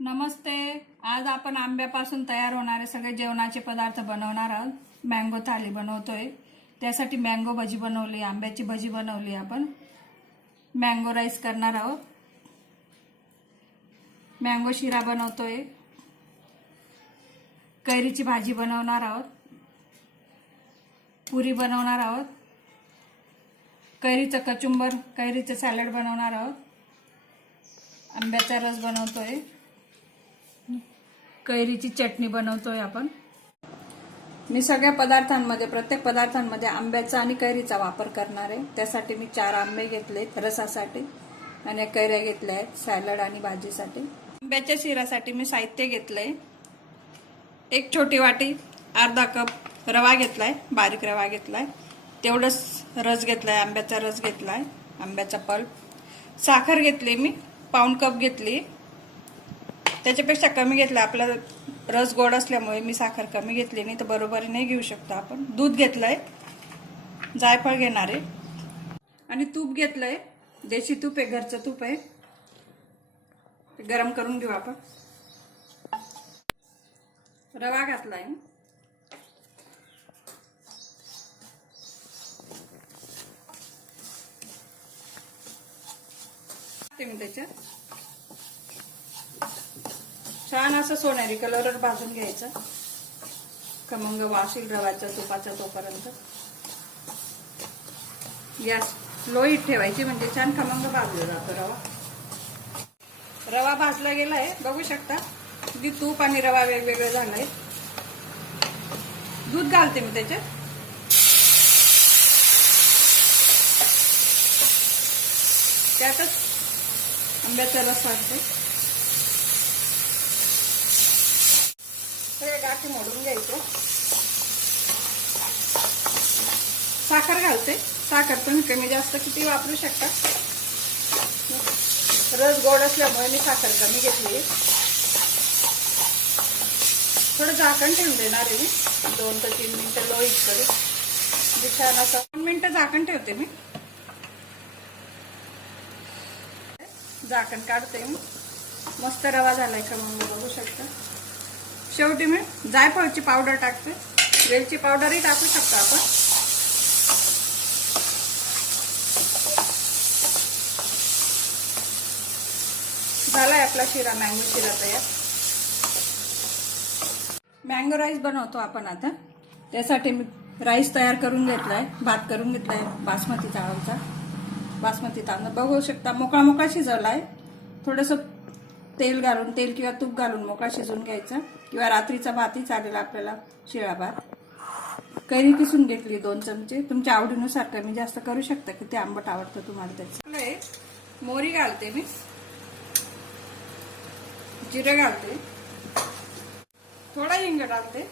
नमस्ते. आज आपण आंब्यापासून तयार होणारे सगळे जेवणाचे पदार्थ बनवणार आहोत. मँगो थाली बनवतोय. त्यासाठी मँगो भजी बनवली आंब्याची भजी बनवली आपण. मँगो राईस करणार आहोत. मँगो शिरा बनवतोय. कैरीची भाजी बनवणार आहोत. पुरी बनवणार आहोत. कैरीचं कचुंबर कैरीचं सॅलड बनवणार आहोत. आंब्याचा रस बनवतोय. कैरीची चटणी बनवतोय आपण. मी सगळ्या पदार्थांमध्ये प्रत्येक पदार्थांमध्ये आंब्याचा आणि कैरीचा वापर करणार आहे. त्यासाठी मी चार आंबे घेतले रसासाठी आणि कैऱ्या घेतल्या आहेत सॅलड आणि भाजीसाठी. आंब्याच्या शिरासाठी मी साहित्य घेतलंय. एक छोटी वाटी अर्धा कप रवा घेतलाय बारीक रवा घेतलाय. तेवढंच रस घेतलाय आंब्याचा रस घेतलाय आंब्याचा पल्प. साखर घेतली मी पाऊण कप घेतली. त्याच्यापेक्षा कमी घेतलं. आपला रस गोड असल्यामुळे मी साखर कमी घेतली नाही तर बरोबरी नाही घेऊ शकतो आपण. दूध घेतलंय जायफळ घेणार आहे. आणि तूप घेतलंय देशी तूप आहे घरचं तूप आहे. गरम करून घेऊ आपण. रवा घातलाय. टाकते मी त्याच्यात. छान असं सोनेरी कलरवर भाजून घ्यायचं. खमंग वाशील रवाच्या तुपाचा तोपर्यंत. गॅस लोईत ठेवायची म्हणजे छान खमंग भाजलं जातो रवा. रवा भाजला गेलाय बघू शकता. अगदी तूप आणि रवा वेगवेगळं झालंय. दूध घालते मी त्याच्यात. त्यातच आंब्याचा रस वाटते सगळे मोडून घ्यायचं. साखर घालते. साखर पण कमी जास्त किती वापरू शकता? रस गोड असल्यामुळे मी साखर कमी घेतली थोडं झाकण ठेवून देणार आहे मी. दोन ते तीन मिनिटं लो करू म्हणजे छान असं दोन मिनिटं झाकण ठेवते मी. झाकण काढते मी. मस्त रवा झालाय का मग बघू शकता. शेवटी मी जायफळची पावडर टाकते. वेलची पावडरही टाकू शकतो आपण. झालाय आपला शिरा मँगो शिरा तयार. मँगो राईस बनवतो आपण आता. त्यासाठी मी राईस तयार करून घेतलाय भात करून घेतलाय बासमती तांदूळचा. बासमती तांदूळ बघू शकता मोकळा मोकळा शिजवलाय. थोडस तेल घालून तेल किंवा तूप घालून मोकळा शिजवून घ्यायचा. किंवा रात्रीचा भातही चालेल आपल्याला शिळा भात. कैरी किसून घेतली दोन चमचे. तुमच्या आवडीनुसार कमी जास्त करू शकता किती आंबट आवडतं तुम्हाला त्याचं? मोरी घालते मी. जिरं घालते. थोडा हिंग घालते.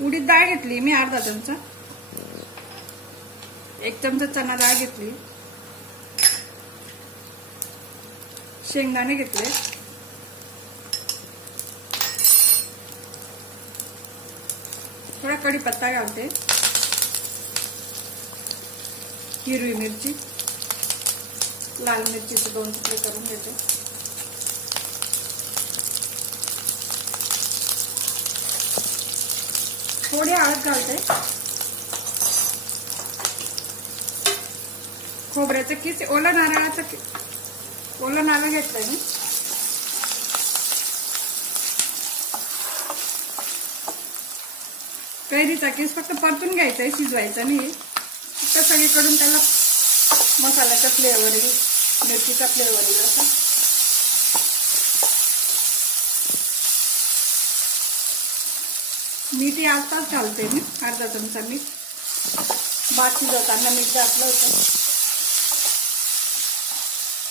उडीद डाळ घेतली मी अर्धा चमचा. एक चमचा चणा डाळ घेतली. शेंगदाणे घेतले. थोडा कढीपत्ता घालते. हिरवी मिरची. लाल मिरचीचे दोन तुकडे करून घेते. थोडी हळद घालते. खोबऱ्याचं किस ओला नारळाचं ओलं नारळ घेतलं मी. कैरीचा केस फक्त परतून घ्यायचा आहे शिजवायचा नाही. फक्त सगळीकडून त्याला मसाल्याचा फ्लेवर येईल मिरचीचा फ्लेवर येईल असा. मीठ ही आताच घालते मी अर्धा चमचा मीठ. भात शिजवताना मीठ घातलं होतं.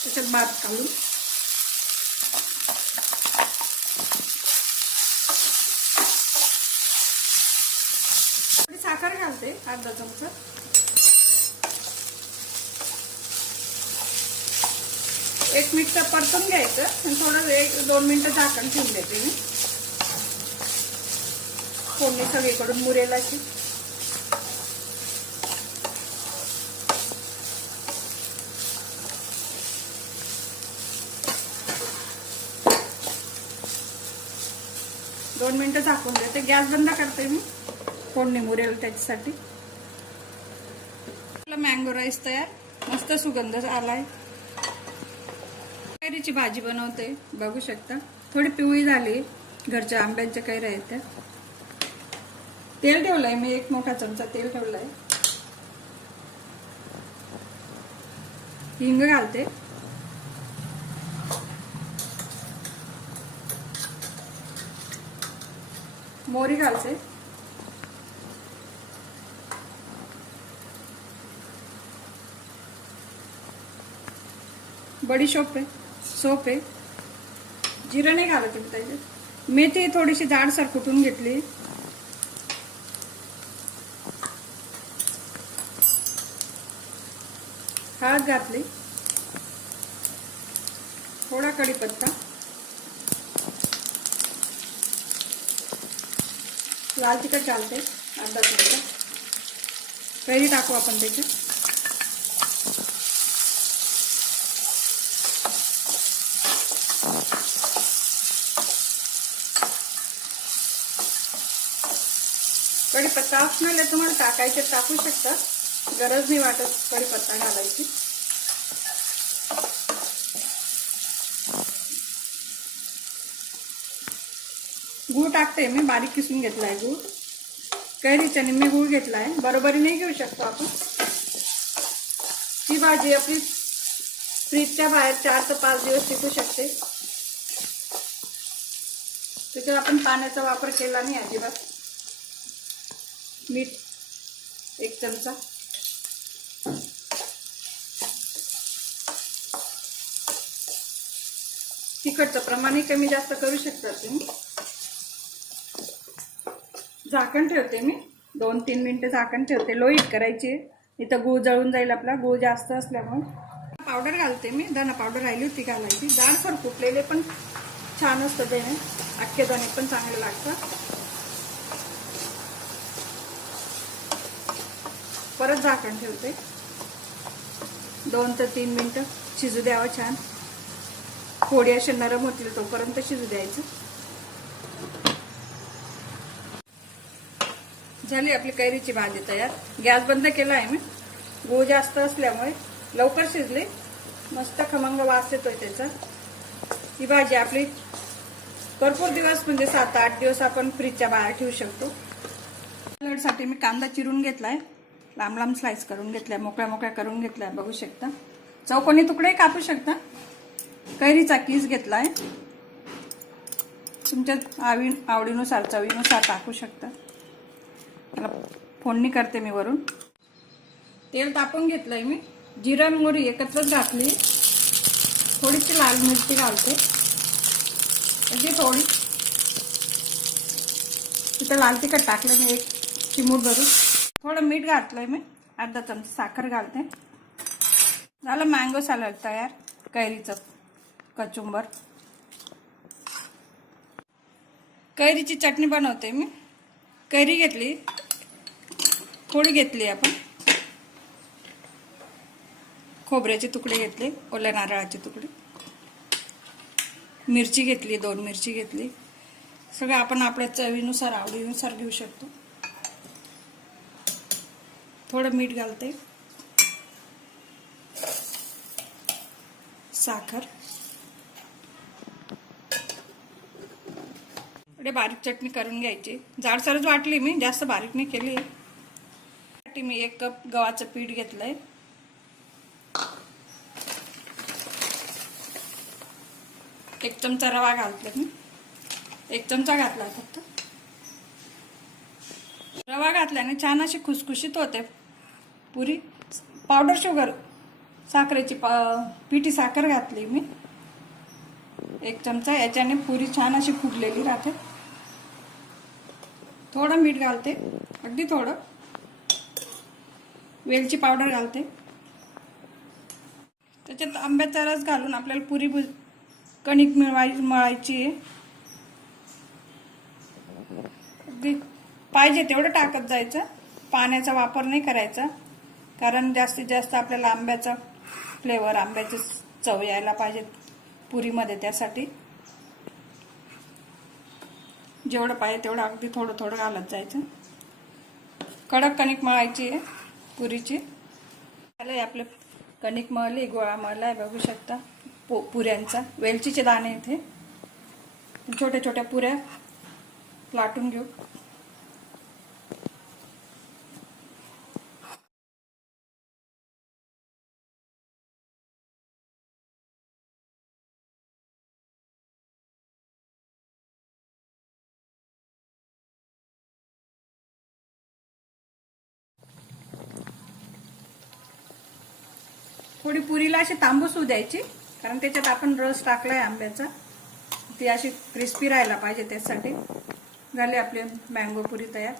त्याच्यात भात घालून. साखर घालते अर्धा चमचा. एक मिनिट परतून घ्यायचं आणि थोडं एक दोन मिनिटं झाकण ठेवून देते मी. फोडणी सगळीकडून मुरेल दोन मिनटं झाकून देते. गॅस बंद करते मी. फोडणी मुरेल त्याच्यासाठी. आपला मँगो राईस तयार. मस्त सुगंध आलाय. कैरीची भाजी बनवते. बघू शकता. थोडी पिवळी झाली. घरच्या आंब्यांच्या कैऱ्या आहेत त्या तेल ठेवलंय मी. एक मोठा चमचा तेल ठेवलाय. हिंग घालते. मोरी घालते. बडीशोप आहे सोप. आहे जिरं नाही घालत मी त्याच्यात मेथी थोडीशी जाडसर कुटून घेतली? हळद घातली. थोडा कढीपत्ता. लाल तिखट घालते अर्धा चमचा कैरी टाकू आपण त्याचे. कढीपत्ता असणार तुम्हाला टाकायचे टाकू शकता. गरज नाही वाटत कढीपत्ता घालायची गूळ टाकते. मी बारीक किसून घेतला आहे गूळ. कैरीच्या निम्मे गूळ घेतलाय. बरोबरी नाही घेऊ शकतो आपण. ही भाजी आपली फ्रीजच्या बाहेर चार ते पाच दिवस टिकू शकते. त्याच्यात आपण पाण्याचा वापर केला नाही अजिबात. मीठ एक चमचा. तिखटचं प्रमाणही कमी जास्त करू शकता तुम्ही. झाकण ठेवते मी. दोन तीन मिनटं झाकण ठेवते. लोईट करायची. इथं गूळ जळून जाईल आपला. गूळ जास्त असल्यामुळे. पावडर घालते मी. धना पावडर राहिली होती घालायची. जाडसर कुटलेले पण छान असतं देणे अख्खे दाणे पण चांगले लागतात. परत झाकण ठेवते. दोन ते तीन मिनटं. शिजू द्यावं छान. थोडी असे नरम होतील तोपर्यंत शिजू द्यायचं. झाली आपली कैरीची भाजी तयार. गॅस बंद केला आहे मी. गूळ जास्त असल्यामुळे लवकर शिजली. मस्त खमंग वास येतोय त्याचा. ही भाजी आपली भरपूर दिवस म्हणजे सात आठ दिवस आपण फ्रीजच्या बाहेर ठेवू शकतो. सॅलडसाठी मी कांदा चिरून घेतलाय. लांब लांब स्लाइस करून घेतलाय मोकळ्या मोकळ्या करून घेतलाय बघू शकता. चौकोनी तुकडे कापू शकता? कैरीचा किस घेतलाय. तुमच्या आवडी आवडीनुसार चवीनुसार टाकू शकता. त्याला फोडणी करते मी वरून. तेल तापून घेतलंय मी. जिरा मोहरी एकत्रच घातली. थोडीशी लाल मिरची घालते. अगदी थोडी. तिथं लाल तिखट टाकलं मी एक चिमूट भरून. थोडं मीठ घातलंय मी. अर्धा चमचा साखर घालते. झालं मँगो सॅलड तयार. कैरीचं कचुंबर. कैरीची चटणी बनवते मी. कैरी घेतली. थोडी घेतली आपण. खोबऱ्याचे तुकडे घेतले ओल्या नारळाचे तुकडे. मिरची घेतली दोन मिरची घेतली. सगळं आपण आपल्या चवीनुसार आवडीनुसार घेऊ शकतो. थोडं मीठ घालते. साखर. एवढे बारीक चटणी करून घ्यायची. जाडसरच वाटली मी जास्त बारीक नाही केली. त्यासाठी मी एक कप गव्हाचं पीठ घेतलंय. एक चमचा रवा घालते मी. एक चमचा घातला फक्त. रवा घातल्याने छान अशी खुसखुशीत होते. पुरी पावडर शुगर साखरेची पा पिठी साखर घातली मी. एक चमचा याच्याने पुरी छान अशी फुगलेली राहते. थोडं मीठ घालते अगदी थोडं. वेलची पावडर घालते. त्याच्यात आंब्याचा रस घालून आपल्याला पुरी भुज कणिक मिळवाय मळायची आहे. अगदी पाहिजे तेवढं टाकत जायचं. पाण्याचा वापर नाही करायचा. कारण जास्तीत जास्त आपल्याला आंब्याचा फ्लेवर आंब्याची चव यायला पाहिजे पुरीमध्ये त्यासाठी. जेवढं पाहिजे तेवढं अगदी थोडं थोडं घालत जायचं. कडक कणिक मळायची आहे पुरीची. झालंय आपलं कणिक मळली गोळा आहे बघू शकता. पो पुऱ्यांचा. वेलचीचे दाणे इथे. छोट्या छोट्या पुऱ्या. लाटून घेऊ. थोडी पुरीला अशी तांबूस होऊ द्यायची कारण त्याच्यात आपण रस टाकलाय आंब्याचा. ती अशी क्रिस्पी राहायला पाहिजे त्यासाठी. झाली आपली मँगो पुरी तयार.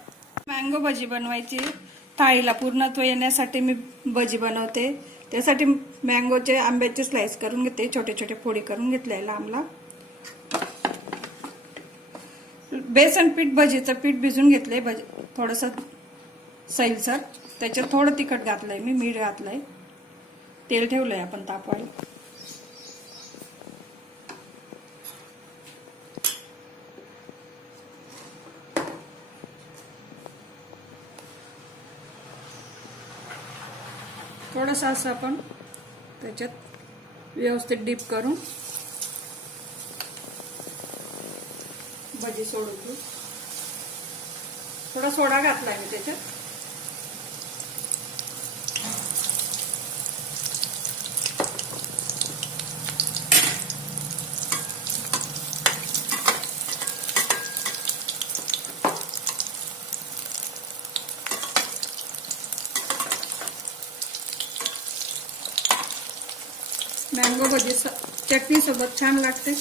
मँगो भजी बनवायची. थाळीला पूर्णत्व येण्यासाठी मी भजी बनवते. त्यासाठी मँगोचे आंब्याचे स्लाइस करून घेते छोटे छोटे फोडी करून घेतले लांबला. बेसन पीठ भजीचं पीठ भिजून घेतलंय भजी थोडंसं सैलसर. त्याच्यात थोडं तिखट घातलंय मी मीठ घातलंय. तेल ठेवलंय आपण तापवायला थोडंसं असं आपण त्याच्यात व्यवस्थित डीप करून भजी सोडून थोडा सोडा घातलाय मी त्याच्यात मँगो भजी चटणी सोबत छान लागते.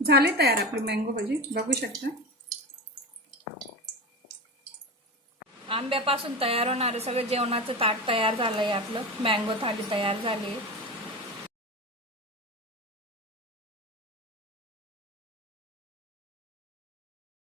झाले तयार आपली मँगो भजी बघू शकता. आंब्यापासून तयार होणारे सगळं जेवणाचं ताट तयार झालंय आपलं. मँगो थाली तयार झाली.